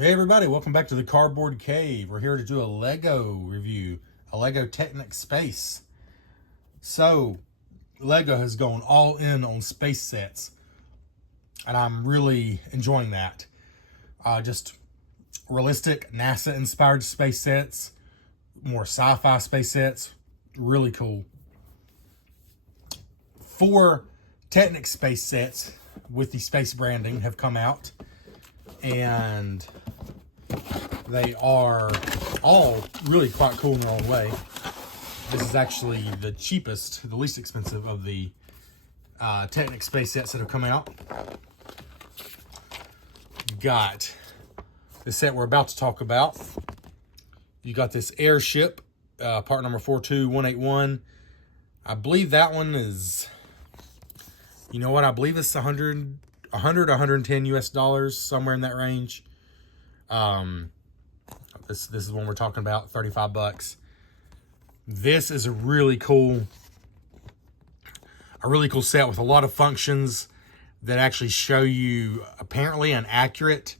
Hey everybody, welcome back to the Cardboard Cave. We're here to do a LEGO review, a LEGO Technic Space. So, LEGO has gone all in on space sets, and I'm really enjoying that. Just realistic NASA-inspired space sets, more sci-fi space sets, really cool. 4 Technic space sets with the space branding have come out, and they are all really quite cool in their own way. This is actually the cheapest, the least expensive of the Technic space sets that have come out. You got the set we're about to talk about. You got this airship, part number 42181. I believe that one is, you know what, I believe it's 110 US dollars, somewhere in that range. This is one we're talking about, 35 bucks. This is a really cool set with a lot of functions that actually show you apparently an accurate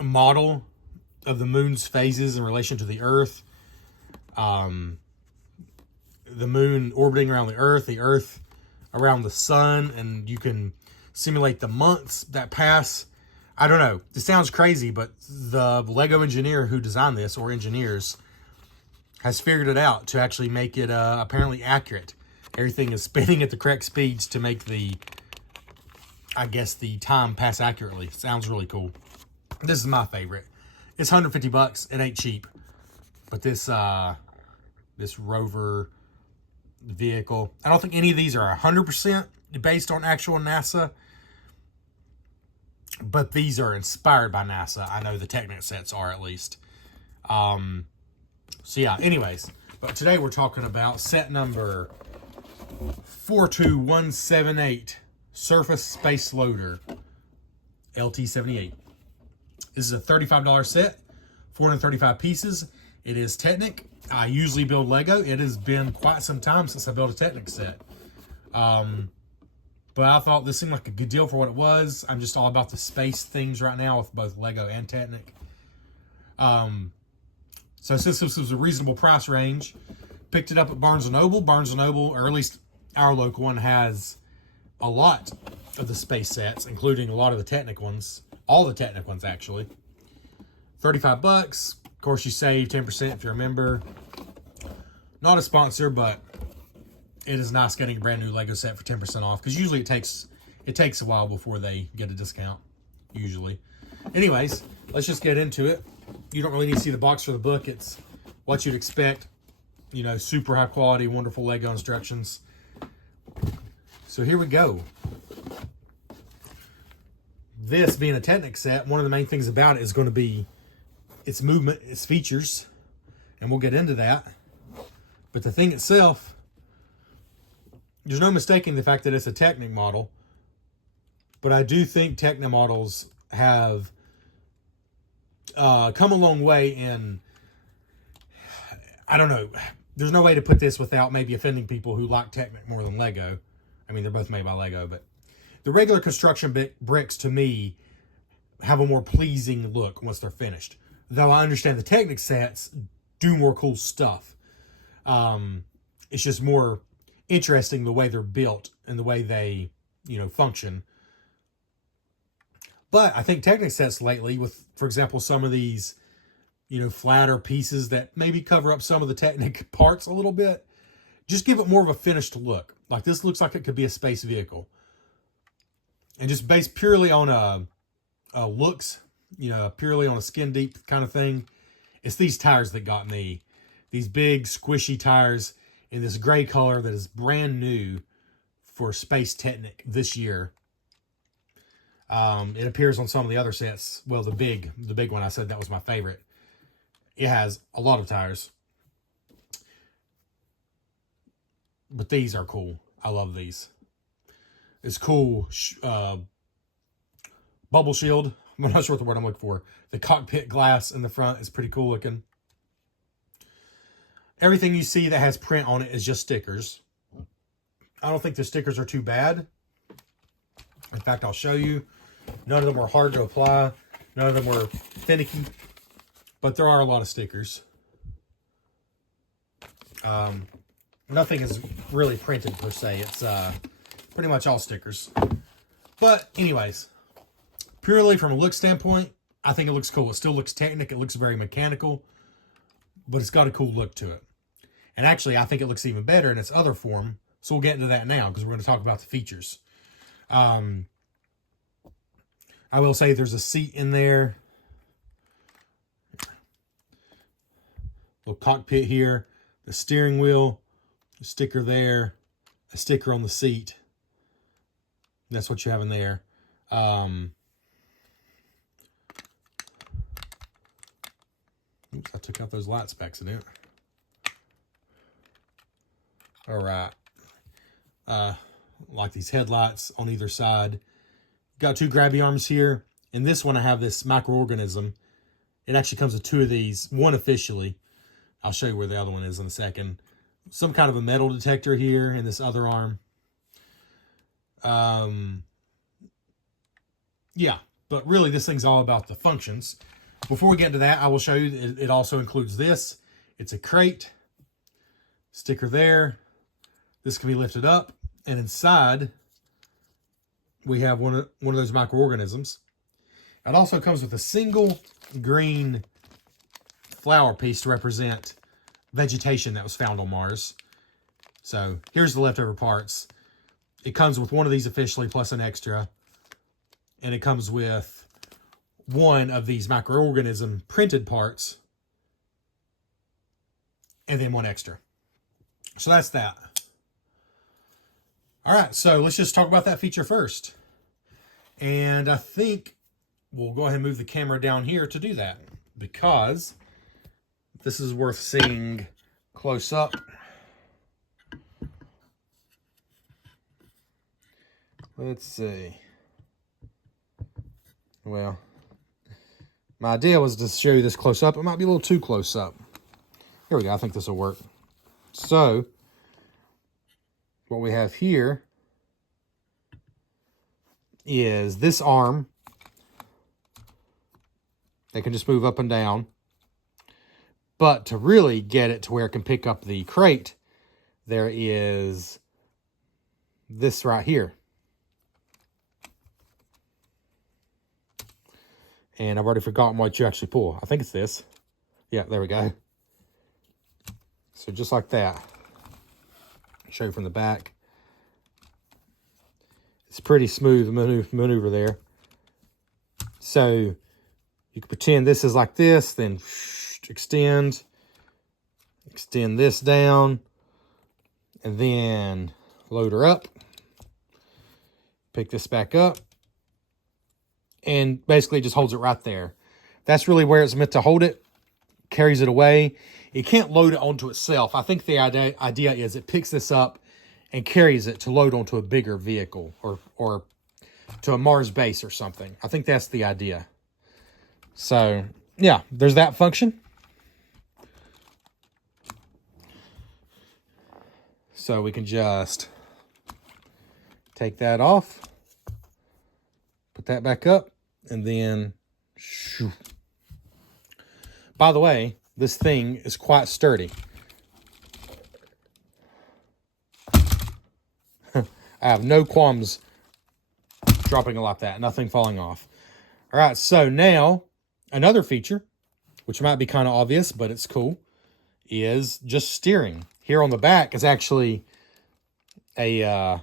model of the moon's phases in relation to the Earth. The moon orbiting around the Earth around the sun, and you can simulate the months that pass. I don't know, this sounds crazy, but the LEGO engineer who designed this, or engineers, has figured it out to actually make it apparently accurate. Everything is spinning at the correct speeds to make the time pass accurately. Sounds really cool. This is my favorite. It's 150 bucks. It ain't cheap. But this rover vehicle, I don't think any of these are 100% based on actual NASA, but these are inspired by NASA. I know the Technic sets are, at least. So yeah, anyways, but today we're talking about set number 42178, Surface Space Loader LT78. This is a $35 set, 435 pieces. It is Technic. I usually build LEGO. It has been quite some time since I built a Technic set. But I thought this seemed like a good deal for what it was. I'm just all about the space things right now with both LEGO and Technic. So since this was a reasonable price range, picked it up at Barnes & Noble. Barnes & Noble, or at least our local one, has a lot of the space sets, including a lot of the Technic ones. All the Technic ones, actually. 35 bucks. Of course, you save 10% if you're a member. Not a sponsor, but it is nice getting a brand new LEGO set for 10% off, because usually it takes a while before they get a discount, usually. Anyways, let's just get into it. You don't really need to see the box for the book. It's what you'd expect. You know, super high quality, wonderful LEGO instructions. So here we go. This being a Technic set, one of the main things about it is going to be its movement, its features, and we'll get into that. But the thing itself, there's no mistaking the fact that it's a Technic model, but I do think Technic models have come a long way in, I don't know, there's no way to put this without maybe offending people who like Technic more than LEGO. I mean, they're both made by LEGO, but the regular construction bricks, to me, have a more pleasing look once they're finished. Though I understand the Technic sets do more cool stuff. It's just more interesting the way they're built and the way they, function. But I think Technic sets lately, with, for example, some of these, flatter pieces that maybe cover up some of the Technic parts a little bit, just give it more of a finished look. Like, this looks like it could be a space vehicle. And just based purely on looks, purely on a skin deep kind of thing, it's these tires that got me. These big squishy tires in this gray color that is brand new for Space Technic this year. It appears on some of the other sets. Well, the big one, I said that was my favorite. It has a lot of tires. But these are cool. I love these. It's cool. Bubble shield. I'm not sure what the word I'm looking for. The cockpit glass in the front is pretty cool looking. Everything you see that has print on it is just stickers. I don't think the stickers are too bad. In fact, I'll show you. None of them were hard to apply. None of them were finicky. But there are a lot of stickers. Nothing is really printed per se. It's pretty much all stickers. But anyways, purely from a look standpoint, I think it looks cool. It still looks Technic. It looks very mechanical, but it's got a cool look to it. And actually, I think it looks even better in its other form. So we'll get into that now because we're going to talk about the features. I will say there's a seat in there. Little cockpit here. The steering wheel. A sticker there. A sticker on the seat. That's what you have in there. Oops, I took out those lights by accident. All right. Like these headlights on either side. Got two grabby arms here. In this one, I have this microorganism. It actually comes with two of these. One officially. I'll show you where the other one is in a second. Some kind of a metal detector here in this other arm. Yeah, but really this thing's all about the functions. Before we get into that, I will show you it also includes this. It's a crate. Sticker there. This can be lifted up. And inside, we have one of those microorganisms. It also comes with a single green flower piece to represent vegetation that was found on Mars. So here's the leftover parts. It comes with one of these officially plus an extra. And it comes with one of these microorganism printed parts. And then one extra. So that's that. All right, so let's just talk about that feature first. And I think we'll go ahead and move the camera down here to do that. Because this is worth seeing close up. Let's see. Well, my idea was to show you this close up. It might be a little too close up. Here we go. I think this will work. So, what we have here is this arm. They can just move up and down. But to really get it to where it can pick up the crate, there is this right here. And I've already forgotten what you actually pull. I think it's this. Yeah, there we go. So just like that. Show you from the back. It's pretty smooth maneuver there. So you can pretend this is like this, then extend this down, and then load her up. Pick this back up. And basically just holds it right there. That's really where it's meant to hold it. Carries it away. It can't load it onto itself. I think the idea is it picks this up and carries it to load onto a bigger vehicle or to a Mars base or something. I think that's the idea. So, yeah, there's that function. So we can just take that off. Put that back up, and then shoo. By the way, this thing is quite sturdy. I have no qualms dropping it like that. Nothing falling off. All right, so now another feature, which might be kind of obvious, but it's cool, is just steering. Here on the back is actually a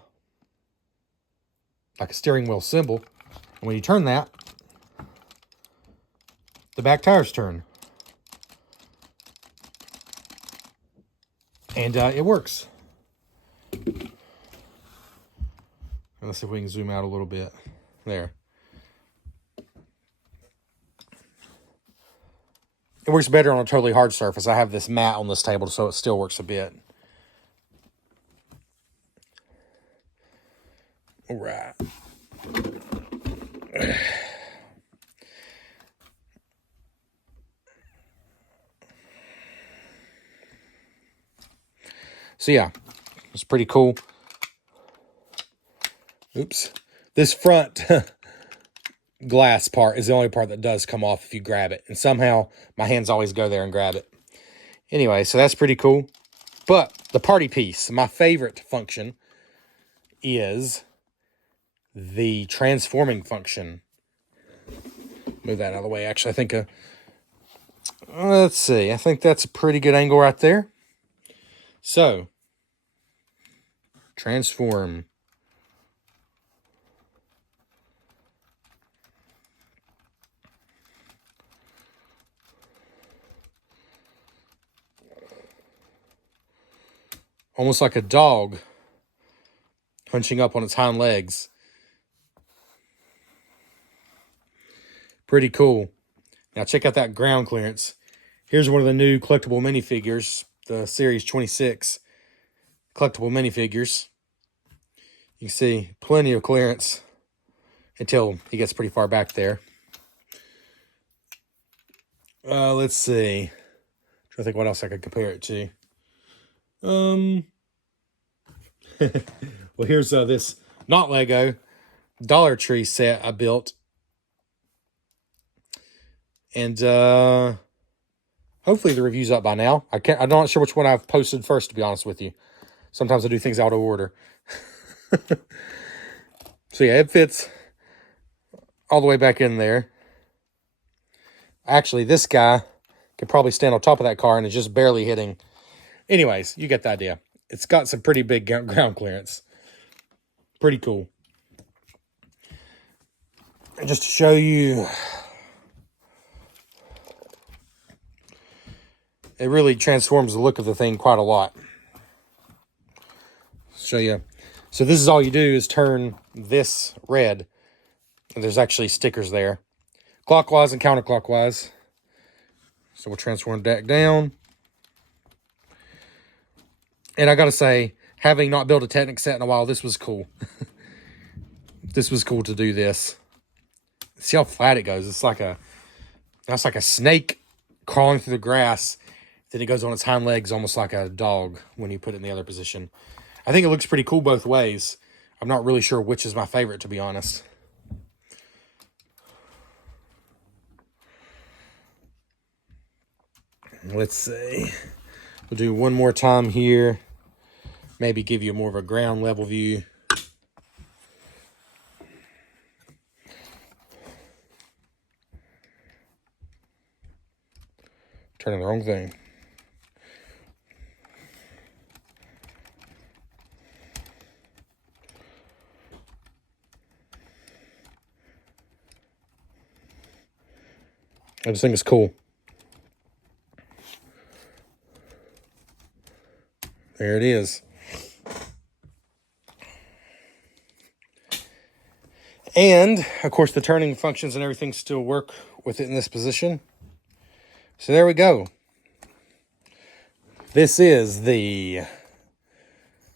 like a steering wheel symbol. And when you turn that, the back tires turn. And it works. Let's see if we can zoom out a little bit. There. It works better on a totally hard surface. I have this mat on this table, so it still works a bit. All right. So yeah, it's pretty cool. Oops. This front glass part is the only part that does come off if you grab it. And somehow my hands always go there and grab it. Anyway, so that's pretty cool. But the party piece, my favorite function, is the transforming function. Move that out of the way. Actually, I think, let's see. I think that's a pretty good angle right there. So, transform. Almost like a dog hunching up on its hind legs. Pretty cool. Now check out that ground clearance. Here's one of the new collectible minifigures, the Series 26 collectible minifigures. You can see plenty of clearance until he gets pretty far back there. Let's see. I'm trying to think what else I could compare it to. Well, here's this not Lego Dollar Tree set I built. And hopefully the review's up by now. I'm not sure which one I've posted first, to be honest with you. Sometimes I do things out of order. So yeah, it fits all the way back in there. Actually, this guy could probably stand on top of that car and is just barely hitting. Anyways, you get the idea. It's got some pretty big ground clearance. Pretty cool. And just to show you, it really transforms the look of the thing quite a lot. Show you. So this is all you do is turn this red. And there's actually stickers there. Clockwise and counterclockwise. So we'll transform back down. And I gotta say, having not built a Technic set in a while, this was cool. This was cool to do this. See how flat it goes. That's like a snake crawling through the grass. Then it goes on its hind legs almost like a dog when you put it in the other position. I think it looks pretty cool both ways. I'm not really sure which is my favorite, to be honest. Let's see. We'll do one more time here. Maybe give you more of a ground level view. Turning the wrong thing. I just think it's cool. There it is. And, of course, the turning functions and everything still work with it in this position. So there we go. This is the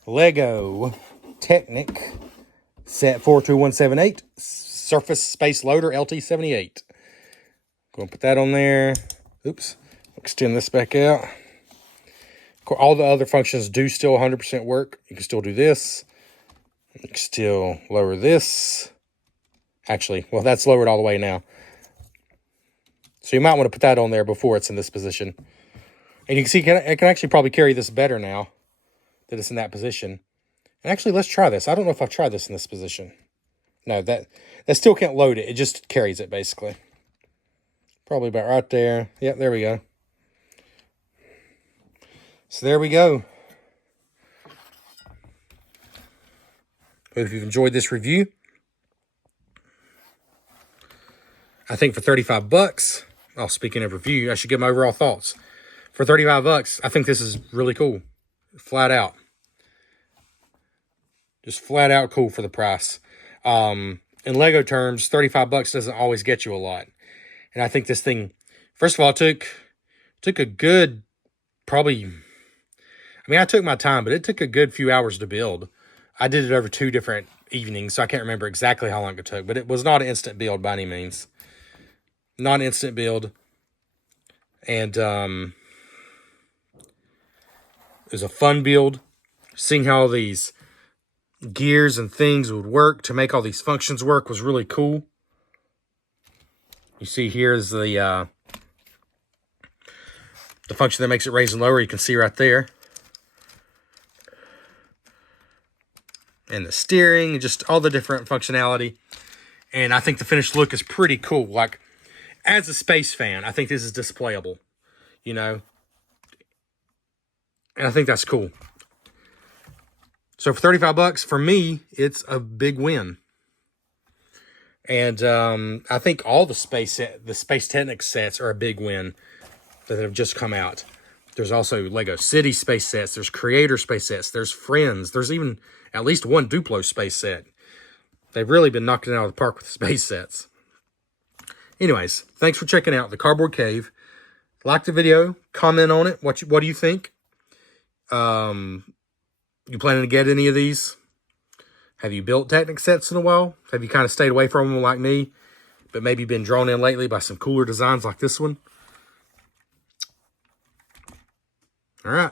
LEGO Technic set 42178 Surface Space Loader LT78. Go and put that on there. Oops. Extend this back out. All the other functions do still 100% work. You can still do this. You can still lower this. Actually, well, that's lowered all the way now. So you might want to put that on there before it's in this position. And you can see it can actually probably carry this better now that it's in that position. And actually, let's try this. I don't know if I've tried this in this position. No, that still can't load it. It just carries it, basically. Probably about right there. Yep, there we go. So there we go. Hope you've enjoyed this review. I think for 35 bucks, oh, speaking of review, I should give my overall thoughts. For 35 bucks, I think this is really cool. Flat out. Just flat out cool for the price. In Lego terms, 35 bucks doesn't always get you a lot. And I think this thing, first of all, took a good, probably, I mean, I took my time, but it took a good few hours to build. I did it over 2 different evenings, so I can't remember exactly how long it took, but it was not an instant build by any means. Not an instant build. And it was a fun build. Seeing how all these gears and things would work to make all these functions work was really cool. You see here is the function that makes it raise and lower. You can see right there. And the steering, just all the different functionality. And I think the finished look is pretty cool. Like, as a space fan, I think this is displayable, you know? And I think that's cool. So for 35 bucks, for me, it's a big win. And I think all the Space Technic sets are a big win that have just come out. There's also LEGO City space sets. There's Creator space sets. There's Friends. There's even at least one Duplo space set. They've really been knocking it out of the park with space sets. Anyways, thanks for checking out the Cardboard Cave. Like the video. Comment on it. What do you think? You planning to get any of these? Have you built Technic sets in a while? Have you kind of stayed away from them like me, but maybe been drawn in lately by some cooler designs like this one? All right.